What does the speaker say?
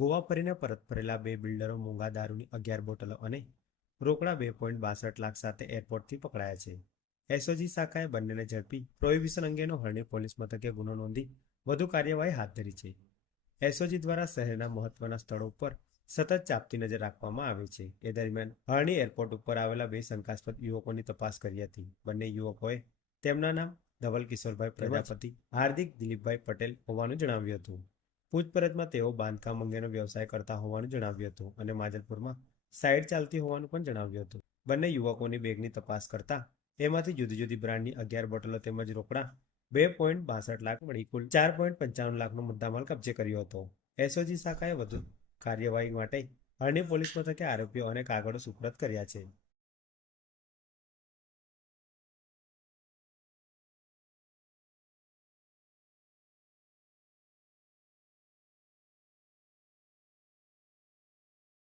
ગોવા ફરીને પરત ફરેલા બે બિલ્ડરો મોંઘા દારૂની 11 બોટલો અને રોકડા 2.62 લાખ સાથે એરપોર્ટથી પકડાયા છે. એસઓજી શાખાએ બંનેને ઝડપી પ્રોહિબિશન અંગેનો હરણી પોલીસ મથકે ગુનો નોંધી વધુ કાર્યવાહી હાથ ધરી છે. એસઓજી દ્વારા શહેરના મહત્વના સ્થળો ઉપર સતત ચાંપતી નજર રાખવામાં આવે છે. એ દરમિયાન હરણી એરપોર્ટ ઉપર આવેલા બે શંકાસ્પદ યુવકોની તપાસ કરી હતી. બંને યુવકોએ તેમના નામ ધવલ કિશોરભાઈ પ્રજાપતિ, હાર્દિક દિલીપભાઈ પટેલ હોવાનું જણાવ્યું હતું. પૂછપરછમાં તેઓ બાંધકામ અંગેનો વ્યવસાય કરતા હોવાનું જણાવ્યું હતું અને માજલપુરમાં સાઇટ ચાલતી હોવાનું પણ જણાવ્યું હતું. બંને યુવકોની બેગની તપાસ કરતા એમાંથી જુદી જુદી બ્રાન્ડની 11 બોટલો તેમજ રોકડા 2.62 લાખ મળી કુલ 4.55 લાખનો મુદ્દામાલ કબજે કર્યો હતો. એસઓજી શાખાએ વધુ કાર્યવાહી માટે હરણી પોલીસ મથકે આરોપીઓ અને કાગળો સુપરત કર્યા છે.